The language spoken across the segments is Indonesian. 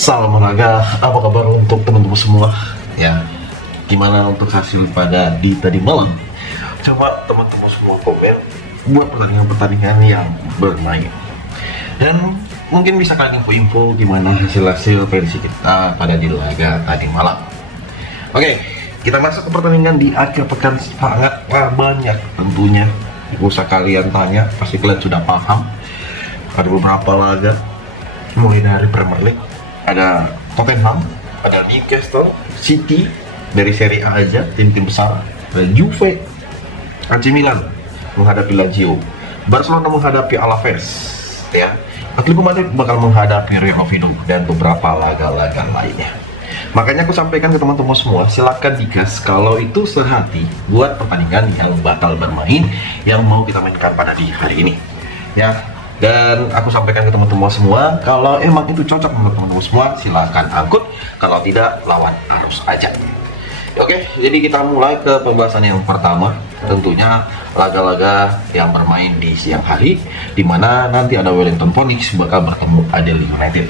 Salam olahraga, apa kabar untuk teman-teman semua? Ya, gimana untuk hasil pada di tadi malam? Coba teman-teman semua komen buat pertandingan-pertandingan yang bermain. Dan mungkin bisa kalian info-info gimana hasil-hasil prediksi kita pada di laga tadi malam. Oke, kita masuk ke pertandingan di akhir pekan. Sangat banyak tentunya. Gak usah kalian tanya, pasti kalian sudah paham. Ada beberapa laga, mulai dari Premier League, ada Tottenham, ada Newcastle, City dari Serie A aja, tim-tim besar, ada Juve, AC Milan menghadapi Lazio, Barcelona menghadapi Alaves, ya, Atletico Madrid bakal menghadapi Real Oviedo dan beberapa laga-laga lainnya. Makanya aku sampaikan ke teman-teman semua, silakan digas kalau itu sehati buat pertandingan yang bakal bermain yang mau kita mainkan pada di hari ini, ya. Dan aku sampaikan ke teman-teman semua, kalau emang itu cocok menurut teman-teman semua, silahkan angkut. Kalau tidak, lawan arus aja. Oke, jadi kita mulai ke pembahasan yang pertama. Tentunya laga-laga yang bermain di siang hari, di mana nanti ada Wellington Phoenix bakal bertemu Adelaide United.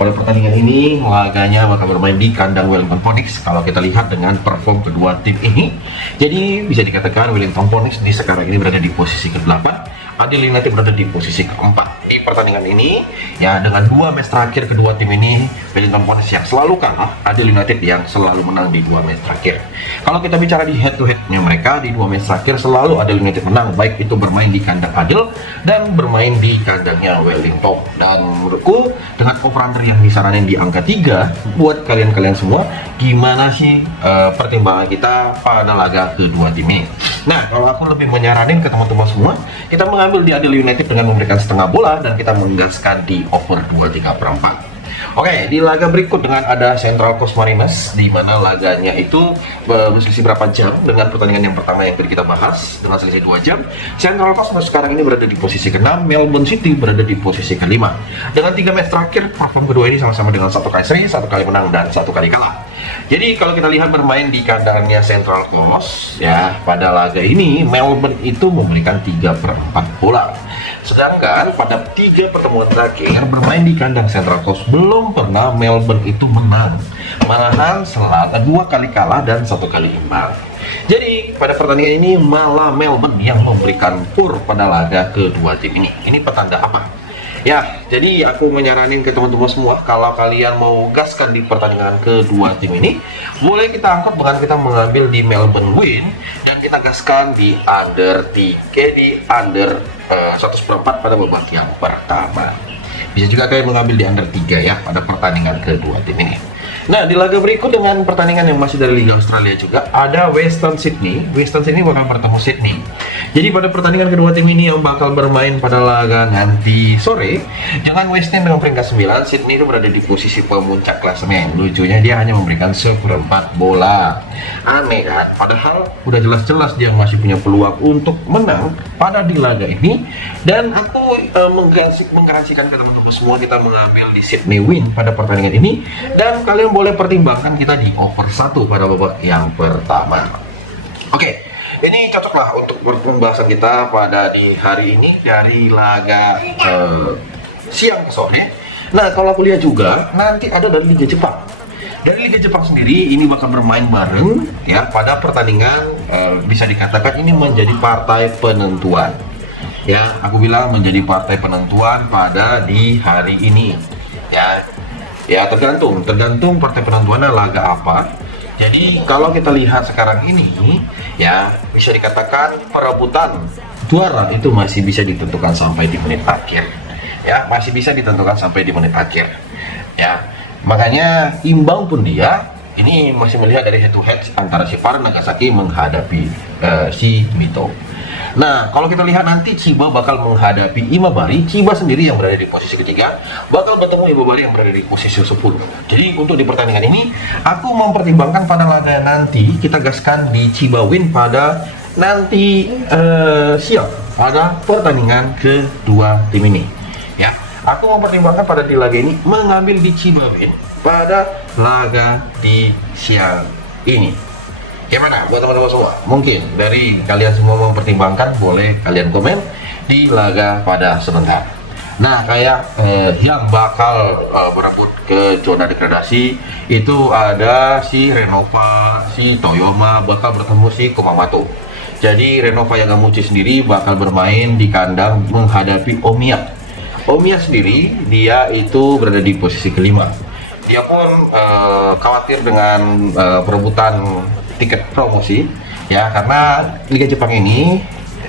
Pada pertandingan ini, laganya bakal bermain di kandang Wellington Phoenix. Kalau kita lihat dengan perform kedua tim ini, jadi bisa dikatakan Wellington Phoenix di sekarang ini berada di posisi ke-8. Adelaide United berada di posisi ke-4 di pertandingan ini, ya. Dengan dua match terakhir kedua tim ini, Wellington Phoenix yang selalu kalah, Adelaide United yang selalu menang di dua match terakhir. Kalau kita bicara di head to headnya mereka di dua match terakhir, selalu Adelaide United menang, baik itu bermain di kandang Adel dan bermain di kandangnya Wellington. Dan menurutku dengan over-under yang disaranin di angka 3, buat kalian-kalian semua, gimana sih pertimbangan kita pada laga kedua tim ini? Nah, kalau aku lebih menyaranin ke teman-teman semua, kita mengambil di Adelaide United dengan memberikan setengah bola dan kita menggaskan di over 2,3/4. Oke, di laga berikut dengan ada Central Coast Mariners, di mana laganya itu berselisih berapa jam dengan pertandingan yang pertama yang tadi kita bahas dengan selisih 2 jam. Central Coast sekarang ini berada di posisi ke-6, Melbourne City berada di posisi ke-5. Dengan 3 match terakhir, perform kedua ini sama-sama dengan 1 kali seri, 1 kali menang dan 1 kali kalah. Jadi kalau kita lihat bermain di kandangnya Central Coast, ya, pada laga ini Melbourne itu memberikan 3/4 bola. Sedangkan pada 3 pertemuan terakhir bermain di kandang Central Coast, belum pernah Melbourne itu menang. Malahan selalu 2 kali kalah dan 1 kali imbang. Jadi pada pertandingan ini malah Melbourne yang memberikan pur pada laga kedua tim ini. Ini petanda apa? Ya, jadi aku menyaranin ke teman-teman semua, kalau kalian mau gaskan di pertandingan kedua tim ini, boleh kita angkut dengan kita mengambil di Melbourne win dan kita gaskan di under 1/4 pada babak yang pertama. Bisa juga kalian mengambil di under 3 ya pada pertandingan kedua tim ini. Nah, di laga berikut dengan pertandingan yang masih dari Liga Australia juga ada Western Sydney. Western Sydney bakal bertemu Sydney. Jadi pada pertandingan kedua tim ini yang bakal bermain pada laga nanti sore, dengan Western dengan peringkat 9, Sydney itu berada di posisi pemuncak klasemen. Lucunya dia hanya memberikan 1/4 bola. Aneh kan? Padahal udah jelas-jelas dia masih punya peluang untuk menang pada di laga ini. Dan aku menggaransikan ke teman-teman semua, kita mengambil di Sydney win pada pertandingan ini, dan kalian boleh pertimbangkan kita di over 1 pada babak yang pertama. Oke, ini cocoklah untuk pembahasan kita pada di hari ini dari laga siang ke sore. Nah, kalau aku lihat juga nanti ada dari Liga Jepang. Dari Liga Jepang sendiri ini bakal bermain bareng ya pada pertandingan, bisa dikatakan ini menjadi partai penentuan. Ya, aku bilang menjadi partai penentuan pada di hari ini. Ya, tergantung partai penentuannya laga apa. Jadi kalau kita lihat sekarang ini, ya, bisa dikatakan perebutan juara itu masih bisa ditentukan sampai di menit akhir. Ya, masih bisa ditentukan sampai di menit akhir. Ya, makanya imbang pun dia ini masih melihat dari head to head antara si Par Nagasaki menghadapi si Mito. Nah, kalau kita lihat nanti Chiba bakal menghadapi Imabari. Chiba sendiri yang berada di posisi ketiga bakal bertemu Imabari yang berada di posisi 10. Jadi untuk di pertandingan ini aku mempertimbangkan pada laga nanti kita gaskan di Chiba win pada nanti siang pada pertandingan kedua tim ini. Ya, aku mempertimbangkan pada di laga ini mengambil di Chiba win pada laga di siang ini. Gimana buat teman-teman semua? Mungkin dari kalian semua mempertimbangkan, boleh kalian komen di laga pada sebentar. Nah, kayak yang bakal berebut ke zona degradasi itu ada si Renova, si Toyoma bakal bertemu si Kumamoto. Jadi Renova Yagamuchi sendiri bakal bermain di kandang menghadapi Omiya. Omiya sendiri dia itu berada di posisi kelima. Dia pun khawatir dengan perebutan tiket promosi ya, karena Liga Jepang ini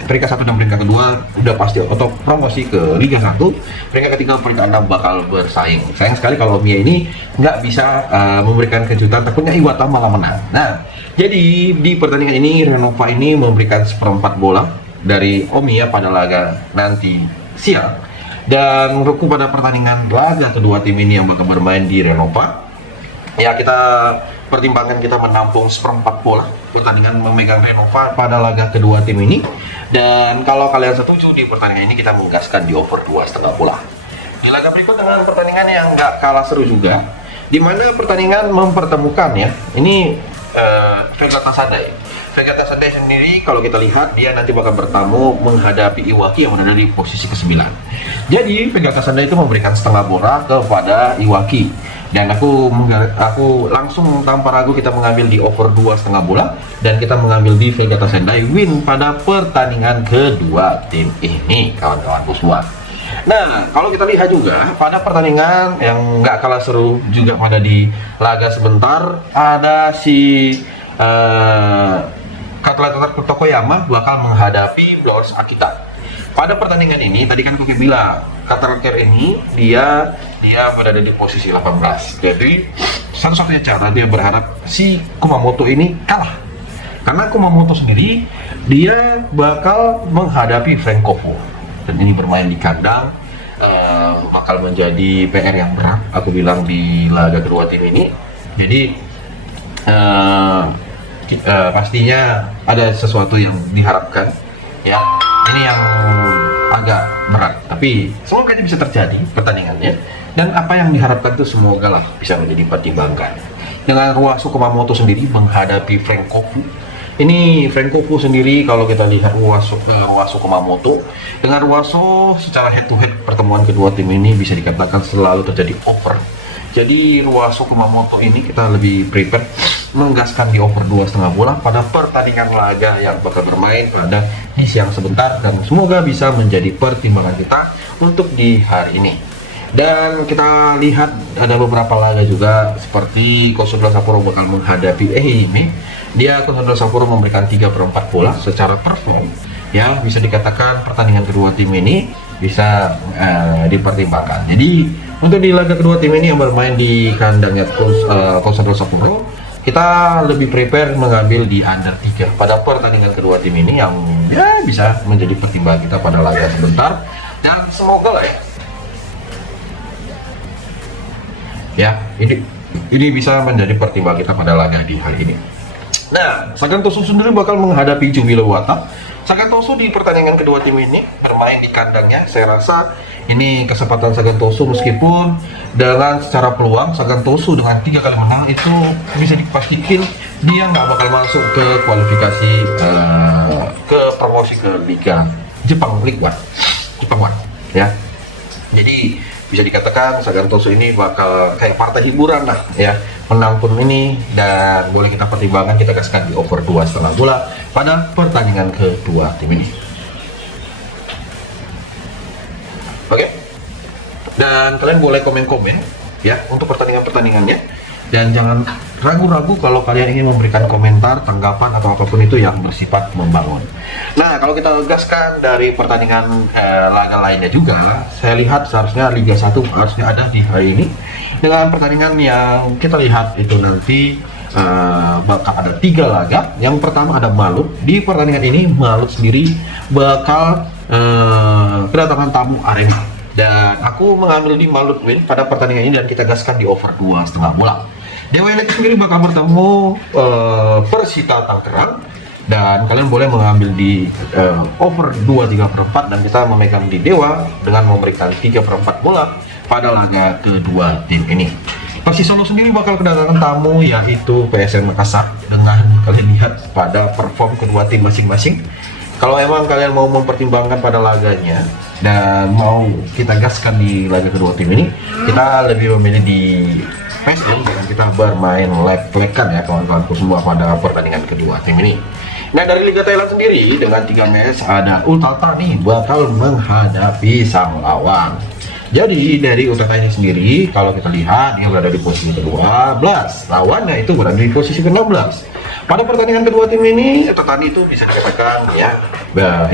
peringkat 1 dan peringkat kedua udah pasti atau promosi ke Liga 1, peringkat ketiga peringkat 6 bakal bersaing. Sayang sekali kalau Omiya ini nggak bisa memberikan kejutan, takutnya Iwata malah menang. Nah, jadi di pertandingan ini Renova ini memberikan seperempat bola dari Omiya pada laga nanti siang, dan menurutku pada pertandingan laga kedua tim ini yang bakal bermain di Renova ya, kita pertimbangkan kita menampung seperempat bola pertandingan memegang Renova pada laga kedua tim ini. Dan kalau kalian setuju, di pertandingan ini kita menggaskan di over 2,5 bola. Di laga berikut dengan pertandingan yang nggak kalah seru juga, di mana pertandingan mempertemukan ya, ini Vegeta Sandai. Vegeta Sandai sendiri kalau kita lihat dia nanti bakal bertamu menghadapi Iwaki yang berada di posisi ke-9. Jadi Vegeta Sandai itu memberikan setengah bola kepada Iwaki. Dan aku langsung tanpa ragu kita mengambil di over 2,5 bola, dan kita mengambil di Vegeta Sendai win pada pertandingan kedua tim ini, kawan-kawanku semua. Nah, kalau kita lihat juga pada pertandingan yang nggak kalah seru juga pada di laga sebentar, ada si Kata Tokoyama bakal menghadapi Blurs Akita. Pada pertandingan ini, tadi kan Kuki bilang, Katarker ini dia berada di posisi 18. Jadi, satu-satunya cara dia berharap si Kumamoto ini kalah. Karena Kumamoto sendiri, dia bakal menghadapi Frank Kofu. Dan ini bermain di kandang, bakal menjadi PR yang berat, aku bilang, di laga kedua tim ini. Jadi, pastinya ada sesuatu yang diharapkan, ya. Ini yang agak berat, tapi semoga bisa terjadi pertandingannya, dan apa yang diharapkan itu semoga lah bisa menjadi pertimbangan. Dengan Ruasu Kumamoto sendiri menghadapi Frank Kofu. Ini Frank Kofu sendiri kalau kita lihat Ruasu Kumamoto dengan Ruasu secara head to head pertemuan kedua tim ini bisa dikatakan selalu terjadi over. Jadi Ruasu Kumamoto ini kita lebih prepare menggaskan di over 2,5 bola pada pertandingan laga yang bakal bermain pada di siang sebentar, dan semoga bisa menjadi pertimbangan kita untuk di hari ini. Dan kita lihat ada beberapa laga juga seperti Kosudora Sapporo bakal menghadapi Ehime. Dia Kosudora Sapporo memberikan 3/4 bola secara perform ya, bisa dikatakan pertandingan kedua tim ini bisa dipertimbangkan. Jadi untuk di laga kedua tim ini yang bermain di kandangnya Kosudora Sapporo, kita lebih prepare mengambil di under 3 pada pertandingan kedua tim ini yang ya bisa menjadi pertimbangan kita pada laga sebentar, dan semoga lah ya ini bisa menjadi pertimbangan kita pada laga di hari ini. Nah, Sagan Tosu sendiri bakal menghadapi Jubilo Wata. Sagan Tosu di pertandingan kedua tim ini bermain di kandangnya. Saya rasa ini kesempatan Sagan Tosu, meskipun dengan secara peluang Sagan Tosu dengan 3 kali menang itu bisa dipastikan dia nggak bakal masuk ke kualifikasi ke promosi ke Liga Jepang Jepang One ya. Jadi bisa dikatakan Sagan Tosu ini bakal kayak partai hiburan lah ya, menang pun ini, dan boleh kita pertimbangkan kita kasihkan di over 2,5 bola pada pertandingan kedua tim ini. Oke, dan kalian boleh komen-komen ya untuk pertandingannya, dan jangan ragu-ragu kalau kalian ingin memberikan komentar, tanggapan atau apapun itu yang bersifat membangun. Nah, kalau kita gaskan dari pertandingan laga lainnya juga, saya lihat seharusnya Liga 1 harusnya ada di hari ini dengan pertandingan yang kita lihat itu nanti bakal ada 3 laga. Yang pertama ada Malut. Di pertandingan ini Malut sendiri bakal kedatangan tamu Arema, dan aku mengambil di Malut win pada pertandingan ini, dan kita gaskan di over 2,5 bola. Dewa United sendiri bakal bertemu Persita Tangerang, dan kalian boleh mengambil di over 2,3/4, dan kita memegang di Dewa dengan memberikan 3/4 bola pada laga kedua tim ini. Persis Solo sendiri bakal kedatangan tamu yaitu PSM Makassar. Dengan kalian lihat pada perform kedua tim masing-masing, kalau emang kalian mau mempertimbangkan pada laganya, dan mau kita gaskan di laga kedua tim ini, kita lebih memilih di PSM dengan kita bermain leg-legan ya kawan-kawanku semua pada pertandingan kedua tim ini. Nah, dari Liga Thailand sendiri dengan 3 match ada Ultata nih bakal menghadapi sang lawan. Jadi dari Ultata ini sendiri kalau kita lihat dia berada di posisi ke-12, lawannya itu berada di posisi ke-16. Pada pertandingan kedua tim ini, Ultata itu bisa dikatakan ya,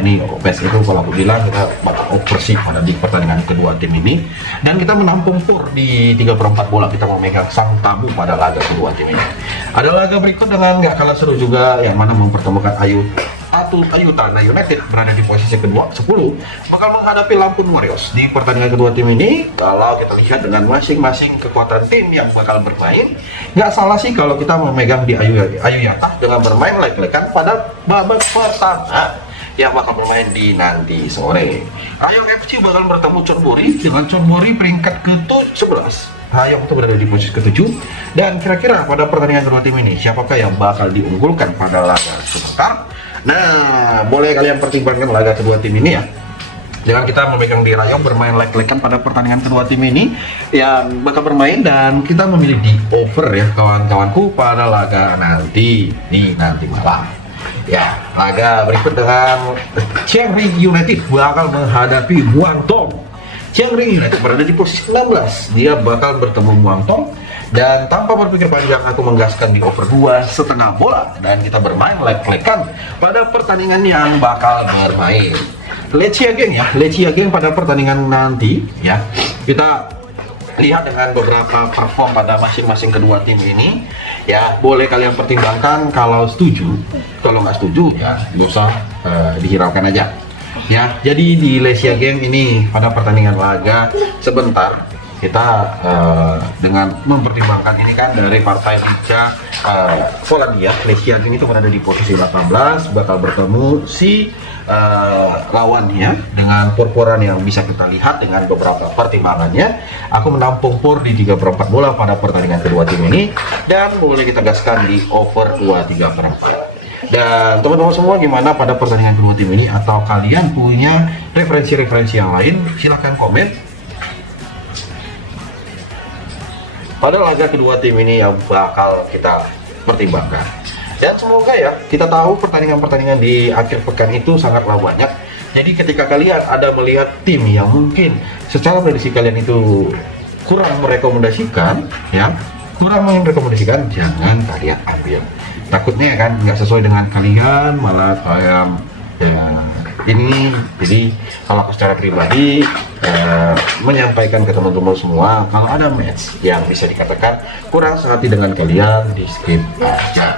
ini PES itu kalau aku bilang kita bakal operasi pada di pertandingan kedua tim ini, dan kita menampung pur di 3/4 bola. Kita memegang sang tamu pada laga kedua tim ini. Ada laga berikut dengan nggak kalah seru juga, yang mana mempertemukan Ayutthaya United berada di posisi kedua 10 bakal menghadapi Lampung Warriors. Di pertandingan kedua tim ini, kalau kita lihat dengan masing-masing kekuatan tim yang bakal bermain, nggak salah sih kalau kita memegang di Ayutthaya dengan bermain leg-legan pada babak pertama yang bakal bermain di nanti sore. Ayong FC bakal bertemu Chonburi dengan Chonburi peringkat ke-11. Hayong itu berada di posisi ke-7, dan kira-kira pada pertandingan kedua tim ini siapakah yang bakal diunggulkan pada laga sebentar? Nah, boleh kalian pertimbangkan laga kedua tim ini ya. Jangan kita memegang di Rayong bermain leg-legan pada pertandingan kedua tim ini yang bakal bermain, dan kita memilih di over ya kawan-kawanku pada laga nanti malam. Ya, laga berikut dengan Chiang Rai United bakal menghadapi Muangthong. Chiang Rai United berada di posisi 16, dia bakal bertemu Muangthong, dan tanpa berpikir panjang aku menggaskan di over 2,5 bola, dan kita bermain leg-legan pada pertandingan yang bakal bermain. Let's see again ya, pada pertandingan nanti ya. Kita lihat dengan beberapa perform pada masing-masing kedua tim ini ya. Boleh kalian pertimbangkan, kalau setuju, kalau nggak setuju ya nggak usah dihiraukan aja ya. Jadi di Lesia Game ini pada pertandingan laga sebentar kita dengan mempertimbangkan ini kan dari partai Liga Polandia, Lesia Game itu berada di posisi 18 bakal bertemu si lawannya dengan pur-puran yang bisa kita lihat dengan beberapa pertimbangannya. Aku menampung pur di 3/4 bola pada pertandingan kedua tim ini, dan boleh kita gaskan di over 2/3/4. Dan teman-teman semua, gimana pada pertandingan kedua tim ini, atau kalian punya referensi-referensi yang lain? Silahkan komen pada laga kedua tim ini yang bakal kita pertimbangkan. Dan semoga ya, kita tahu pertandingan-pertandingan di akhir pekan itu sangatlah banyak. Jadi ketika kalian ada melihat tim yang mungkin secara prediksi kalian itu kurang merekomendasikan ya, jangan kalian ambil. Takutnya kan nggak sesuai dengan kalian, malah kayak ini. Jadi kalau aku secara pribadi menyampaikan ke teman-teman semua, kalau ada match yang bisa dikatakan kurang sehati dengan kalian, di skip aja.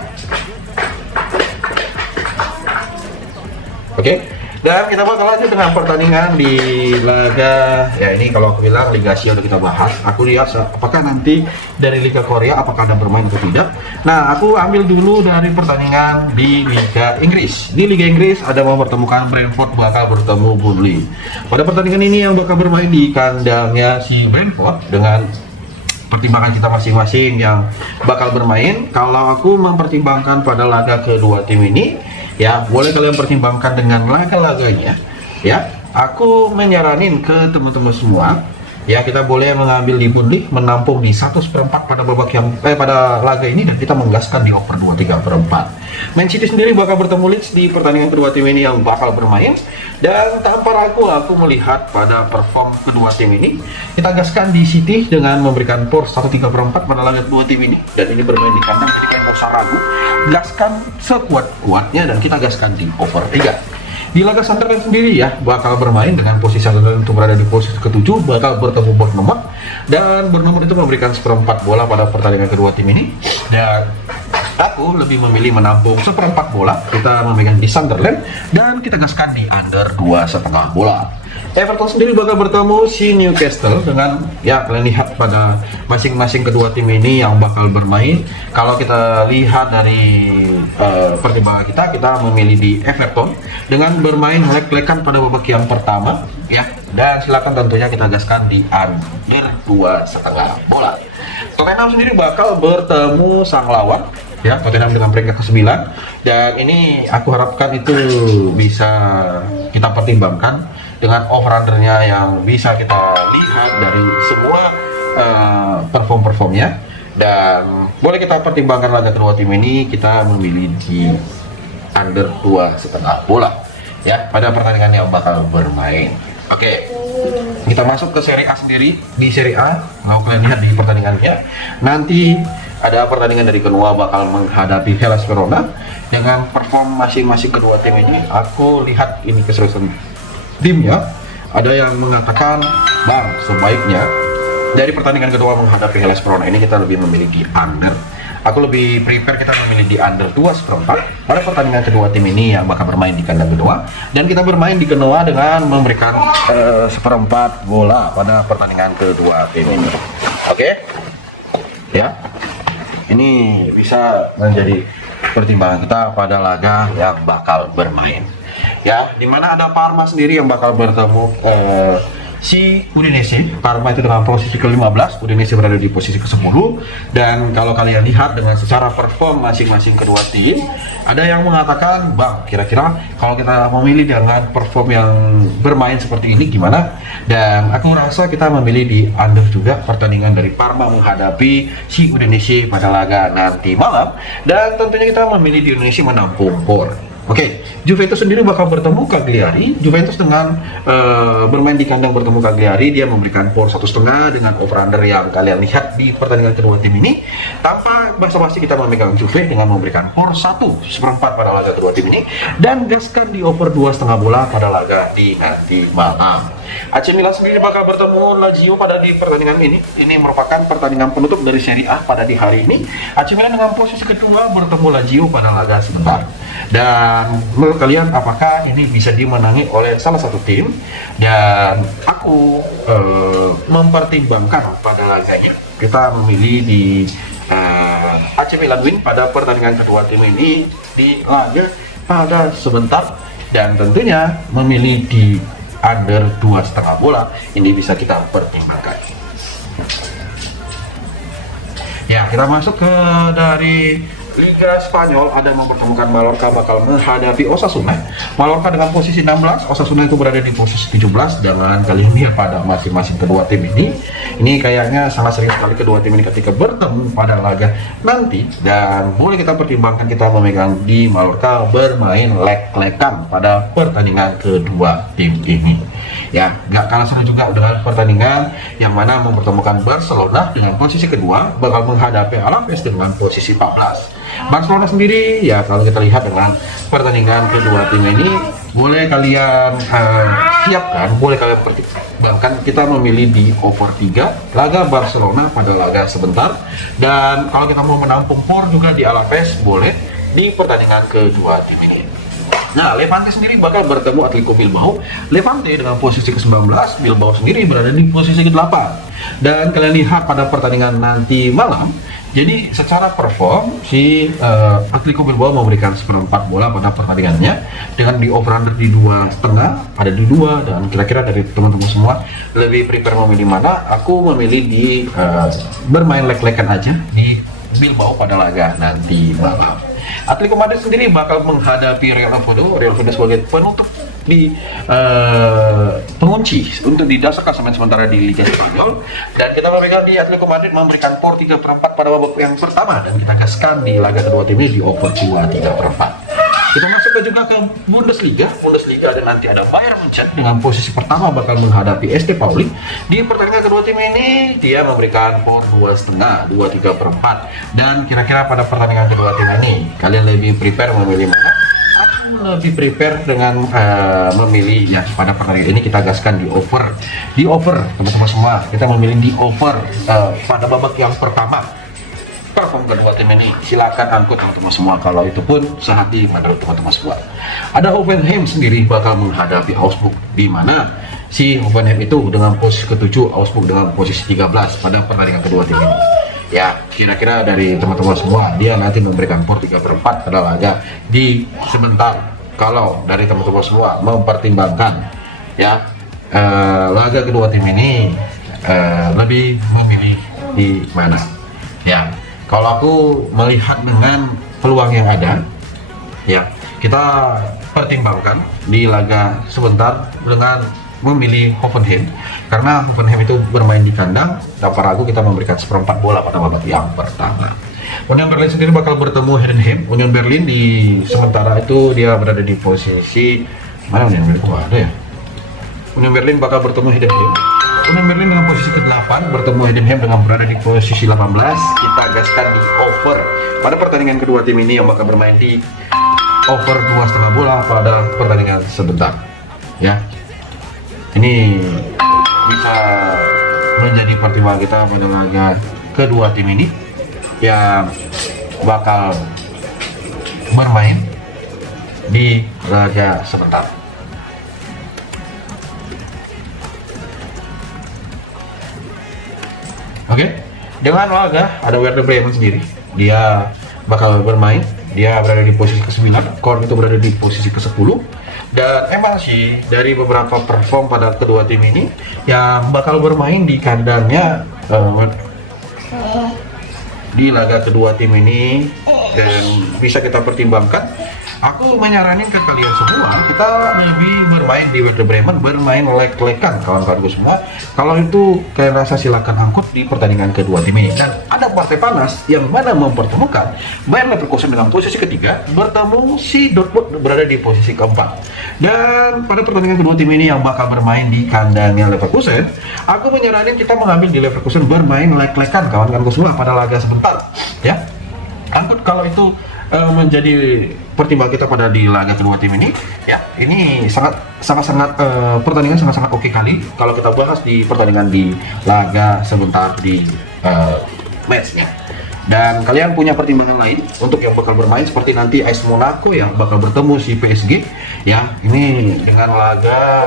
Oke, dan kita bakal lanjut dengan pertandingan di laga ya. Ini kalau aku bilang Liga Asia udah kita bahas. Aku lihat apakah nanti dari Liga Korea apakah ada bermain atau tidak. Nah, aku ambil dulu dari pertandingan di Liga Inggris. Di Liga Inggris ada mempertemukan Brentford bakal bertemu Burnley. Pada pertandingan ini yang bakal bermain di kandangnya si Brentford dengan pertimbangan kita masing-masing yang bakal bermain. Kalau aku mempertimbangkan pada laga kedua tim ini ya, boleh kalian pertimbangkan dengan laga-laganya ya. Aku menyaranin ke teman-teman semua ya, kita boleh mengambil di Burnley menampung di 1/4 pada babak yang pada laga ini, dan kita menggaskan di over 2/3/4. Man City sendiri bakal bertemu Leeds di pertandingan kedua tim ini yang bakal bermain, dan tanpa ragu aku melihat pada perform kedua tim ini, kita gaskan di City dengan memberikan pur 1/3/4 pada laga kedua tim ini, dan ini bermain di kandang, jadi kalian nggak usah ragu, gaskan sekuat-kuatnya, dan kita gaskan di over 3. Di laga Sunderland sendiri ya, bakal bermain dengan posisi Sunderland itu berada di posisi ke-7, bakal bertemu Bournemouth, dan Bournemouth itu memberikan 1/4 bola pada pertandingan kedua tim ini, dan aku lebih memilih menampung 1/4 bola. Kita memegang di Sunderland, dan kita gaskan di under 2,5 bola. Everton sendiri bakal bertemu si Newcastle dengan ya, kalian lihat pada masing-masing kedua tim ini yang bakal bermain. Kalau kita lihat dari pertimbangan kita memilih di Everton dengan bermain leg-legan pada babak yang pertama ya, dan silakan tentunya kita gaskan di under 2,5 bola. Tottenham sendiri bakal bertemu sang lawan ya, Tottenham dengan peringkat ke-9, dan ini aku harapkan itu bisa kita pertimbangkan dengan over-undernya yang bisa kita lihat dari semua performnya, dan boleh kita pertimbangkan laga kedua tim ini. Kita memilih di under 2,5 bola ya pada pertandingan yang bakal bermain. Oke, kita masuk ke Serie A sendiri. Di Serie A, kalau kalian lihat di pertandingannya, nanti ada pertandingan dari Genoa bakal menghadapi Hellas Verona. Dengan perform masing-masing kedua tim ini, aku lihat ini keseriusan timnya. Ada yang mengatakan, bang, sebaiknya dari pertandingan kedua menghadapi Hellas Verona ini kita lebih memilih di under. Aku lebih prepare kita memilih di under 2,4 pada pertandingan kedua tim ini yang bakal bermain di kandang kedua, dan kita bermain di Genoa dengan memberikan 1/4 bola pada pertandingan kedua tim ini. Oke, ya, ini bisa menjadi pertimbangan kita pada laga yang bakal bermain. Ya, dimana ada Parma sendiri yang bakal bertemu si Udinese. Parma itu dengan posisi ke-15, Udinese berada di posisi ke-10. Dan kalau kalian lihat dengan secara perform masing-masing kedua tim, ada yang mengatakan, bang, kira-kira kalau kita memilih dengan perform yang bermain seperti ini gimana? Dan aku rasa kita memilih di under juga pertandingan dari Parma menghadapi si Udinese pada laga nanti malam. Dan tentunya kita memilih di Indonesia menampung POR. Oke, Juventus sendiri bakal bertemu Cagliari. Juventus dengan bermain di kandang bertemu Cagliari, dia memberikan POR 1,5 dengan over-under yang kalian lihat di pertandingan kedua tim ini. Tanpa basa-basi kita memegang Juve dengan memberikan POR 1/4 pada laga kedua tim ini, dan gaskan di over 2,5 bola pada laga di nanti malam. AC Milan sendiri bakal bertemu Lazio pada di pertandingan ini. Ini merupakan pertandingan penutup dari Serie A pada di hari ini. AC Milan dengan posisi kedua bertemu Lazio pada laga sebentar. Dan menurut kalian apakah ini bisa dimenangi oleh salah satu tim? Dan aku mempertimbangkan pada laganya kita memilih di AC Milan win pada pertandingan kedua tim ini di laga pada sebentar, dan tentunya memilih di under 2,5 bola. Ini bisa kita pertimbangkan. Ya, kita masuk ke dari Liga Spanyol. Ada mempertemukan Mallorca bakal menghadapi Osasuna. Mallorca dengan posisi 16, Osasuna itu berada di posisi 17. Dengan kalian lihat pada masing-masing kedua tim ini kayaknya sangat sering sekali kedua tim ini ketika bertemu pada laga nanti. Dan boleh kita pertimbangkan kita memegang di Mallorca bermain leg-legan pada pertandingan kedua tim ini. Ya, nggak kalah seru juga dengan pertandingan yang mana mempertemukan Barcelona dengan posisi kedua bakal menghadapi Alaves dengan posisi 14. Barcelona sendiri, ya kalau kita lihat dengan pertandingan kedua tim ini, boleh kalian siapkan, boleh kalian pertimbangkan kita memilih di over 3 laga Barcelona pada laga sebentar. Dan kalau kita mau menampung POR juga di Alaves, boleh di pertandingan kedua tim ini. Nah, Levante sendiri bakal bertemu Atletico Bilbao. Levante dengan posisi ke-19, Bilbao sendiri berada di posisi ke-8. Dan kalian lihat pada pertandingan nanti malam, jadi secara perform si Atletico Bilbao memberikan 1/4 bola pada pertandingannya dengan di over-under di 2,5, ada di 2. Dan kira-kira dari teman-teman semua lebih prepare memilih mana? Aku memilih di bermain leg-legan aja di Bilbao pada laga nanti malam. Atletico Madrid sendiri bakal menghadapi Real Oviedo. Real Oviedo sebagai penutup di pengunci untuk di dasar klasemen sementara di Liga Spanyol. Dan kita memegang di Atletico Madrid memberikan POR 3/4 pada babak yang pertama, dan kita gaskan di laga kedua tim ini di over 2,3/4. Kita masuk juga ke Bundesliga. Bundesliga ada nanti ada Bayern Munchen dengan posisi pertama bakal menghadapi ST Pauli. Di pertandingan kedua tim ini dia memberikan POR 2,5, 2,3/4. Dan kira-kira pada pertandingan kedua tim ini kalian lebih prepare memilih mana? Aku lebih prepare dengan memilihnya pada pertandingan ini kita gaskan di over. Di over, teman-teman semua. Kita memilih di over pada babak yang pertama. Perform kedua tim ini silakan angkut teman-teman semua, kalau itu pun sehati menurut teman-teman semua. Ada Hoffenheim sendiri bakal menghadapi Augsburg, di mana si Hoffenheim itu dengan posisi ke-7, Augsburg dengan posisi 13 pada pertandingan kedua tim ini. Ya, kira-kira dari teman-teman semua dia nanti memberikan POR 3/4 pada laga di sebentar. Kalau dari teman-teman semua mempertimbangkan ya laga kedua tim ini lebih memilih di mana? Ya, kalau aku melihat dengan peluang yang ada, ya kita pertimbangkan di laga sebentar dengan memilih Hoffenheim karena Hoffenheim itu bermain di kandang. Tanpa ragu kita memberikan seperempat bola pada babak yang pertama. Union Berlin sendiri bakal bertemu Heidenheim. Union Berlin di sementara itu dia berada di posisi mana? Union Berlin kok ada ya? Union Berlin bakal bertemu Heidenheim. Union Berlin dengan posisi ke-8 bertemu Heidenheim dengan berada di posisi 18. Kita gaskan di over pada pertandingan kedua tim ini yang bakal bermain di over 2,5 bola pada pertandingan sebentar. Ya, ini bisa menjadi pertimbangan kita pada laga kedua tim ini yang bakal bermain di laga sebentar. Oke, dengan laga ada Werder Bremen sendiri, dia bakal bermain, dia berada di posisi ke-9, Korn itu berada di posisi ke-10. Dan emang sih dari beberapa perform pada kedua tim ini yang bakal bermain di kandangnya di laga kedua tim ini dan bisa kita pertimbangkan. Aku menyaranin ke kalian semua kita lebih bermain di Werder Bremen, bermain lek-lekan kawan-kawanku semua. Kalau itu kalian rasa silakan angkut di pertandingan kedua tim ini. Dan ada partai panas yang mana mempertemukan Bayer Leverkusen dengan posisi ketiga bertemu si Dortmund berada di posisi keempat. Dan pada pertandingan kedua tim ini yang bakal bermain di kandangnya Leverkusen, aku menyaranin kita mengambil di Leverkusen bermain lek-lekan kawan-kawanku semua pada laga sebentar. Ya, angkut kalau itu menjadi pertimbangan kita pada di laga kedua tim ini. Ya, ini sangat pertandingan sangat oke kali kalau kita bahas di pertandingan di laga sebentar di matchnya. Dan kalian punya pertimbangan lain untuk yang bakal bermain seperti nanti AS Monaco yang bakal bertemu si PSG. Ya, ini dengan laga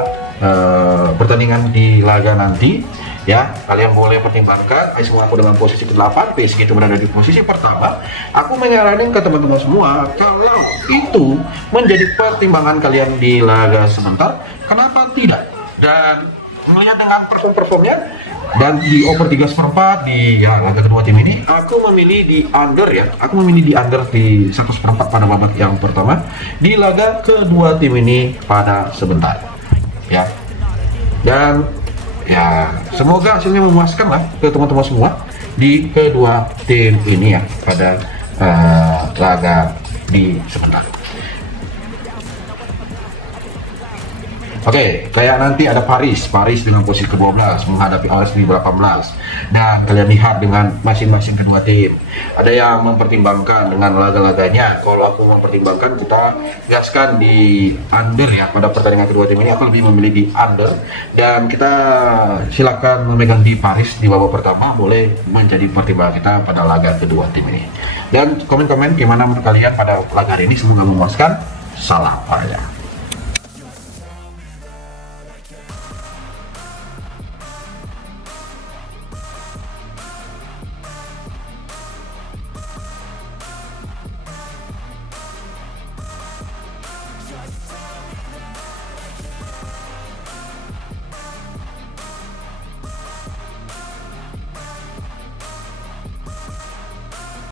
pertandingan di laga nanti. Ya, kalian boleh pertimbangkan AS Monaco dengan posisi ke-8, PSG itu berada di posisi pertama. Aku menyarankan ke teman-teman semua, kalau itu menjadi pertimbangan kalian di laga sebentar, kenapa tidak? Dan melihat dengan performnya dan di over 3/4 di laga kedua tim ini, aku memilih di under ya. Aku memilih di under di 1/4 pada babak yang pertama di laga kedua tim ini pada sebentar. Ya. Dan ya, semoga hasilnya memuaskan lah ke teman-teman semua di kedua tim ini ya pada laga di sebentar. Oke, kayak nanti ada Paris dengan posisi ke-12 menghadapi AS di 18. Dan kalian lihat dengan masing-masing kedua tim. Ada yang mempertimbangkan dengan laga-laganya. Kalau aku mempertimbangkan kita gaskan di under ya pada pertandingan kedua tim ini. Aku lebih memilih di under. Dan kita silakan memegang di Paris di babak pertama, boleh menjadi pertimbangan kita pada laga kedua tim ini. Dan komen-komen gimana menurut kalian pada laga ini, semoga memuaskan. Salam olahraga.